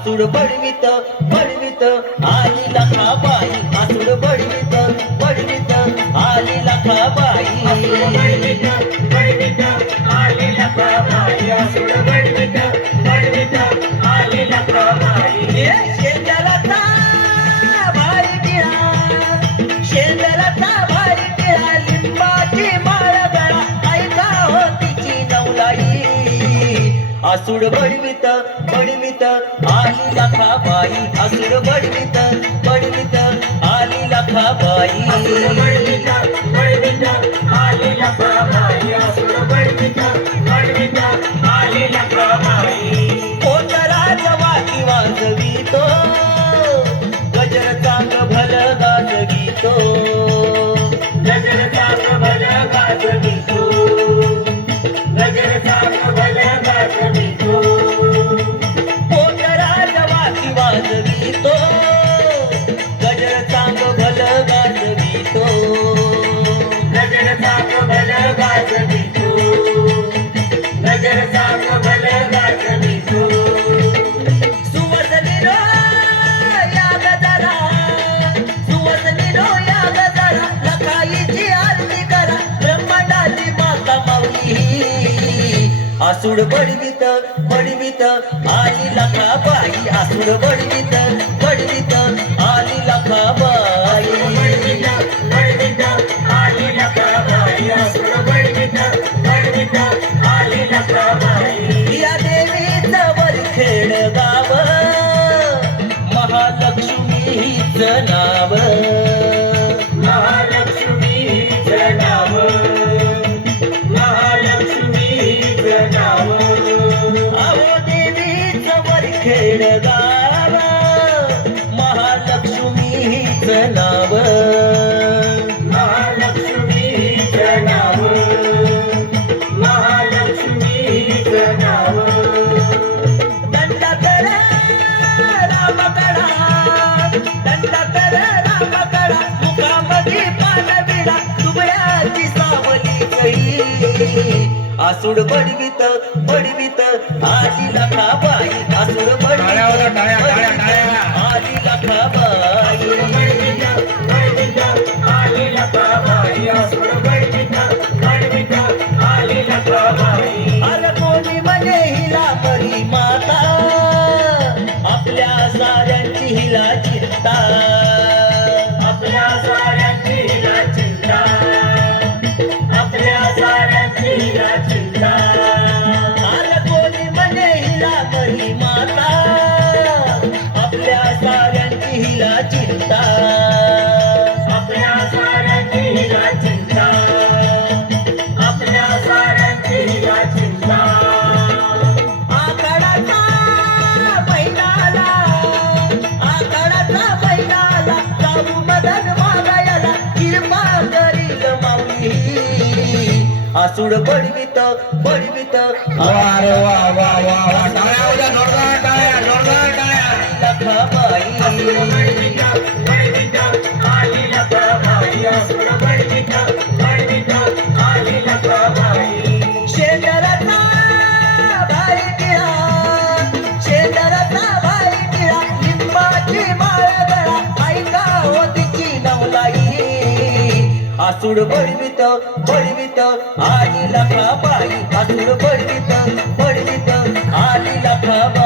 आसूड बडवित बडवित आली लखाबाई आसूड बडवित बडवित आली लखाबाई आसूड बडवित बडवित आली लखाबाई आसूड बडवित बडवित आली लखाबाई शेंदलता भारी टिळा शेंदलता भारी टिळा लिंबाची माळ गळा ऐका हो तिची नवलाई आसूड बडवित बडवित आली लखाबाई आसूड बडवित बडवित आली लखाबाई आसूड बडवित बडवित आली लखाबाई आसूड बडवित बडवित आली लखाबाई कोतराज वाकी वाजवितो गजर चांग भल गाजवितो गजर चांग भल गाजवितो गजर चांग भल गाजवितो कोतराज वाकी वाजवितो गजर चांग भल गाजवितो गजर चांग भल गाजवितो गजर चांग भल गाजवितो सुवसनीनो या गजरा सुवसनीनो या गजरा लखाईची आरती करा ब्रह्मांडाची माता माऊली आसूड बडवित बडवित आली लखाबाई आसूड बडवित बडवित आली लखाबाई बडवित बडवित आली लखाबाई आसूड बडवित बडवित आली लखाबाई या देवीचं वरखेड गाव महालक्ष्मी हीच नाव महालक्ष्मीचं नाव महालक्ष्मीचं नाव अहो देवीचं वरखेड गाव महालक्ष्मी हीच नाव महालक्ष्मीचं नाव महालक्ष्मीचं नाव दंडाकर रामकडा दंडाकर रामकडा मुखामध्ये पानविडा दुबळ्याची सावली गई आसूड बडवित बडवित आली लखाबाई आसूड बडवित आली लखाबाई आली लखाबाई आसूड बडवित बडवित आली लखाबाई अरे कोणी म्हणे हिला परी माता आपल्या साऱ्यांची हिला चिंता आपल्या साऱ्यांची हिला चिंता आपल्या साऱ्यांची हिला चिंता अरे कोणी म्हणे हिला परी माता आपल्या साऱ्यांची हिला चिंता आपल्या साऱ्यांची हिला चिंता आपल्या साऱ्यांची हिला चिंता आखाडाचा बैलाला आखाडाचा बैलाला जाऊ मदन मागायला कृपा करील माऊली आसूड बडवित बडवित अरे वा वा वा वा टाळ्या वाजवा, जोरदार टाळ्या जोरदार टाळ्या लखाबाई आली लखाबाई आसूड बडवित बडवित आली लखाबाई शेंदराचा भारी टिळा शेंदराचा भारी टिळा लिंबाची माळ गळा ऐका हो तिची नवलाई आसूड बडवित बडवित आली लखाबाई आसूड बडवित बडवित आली लखाबाई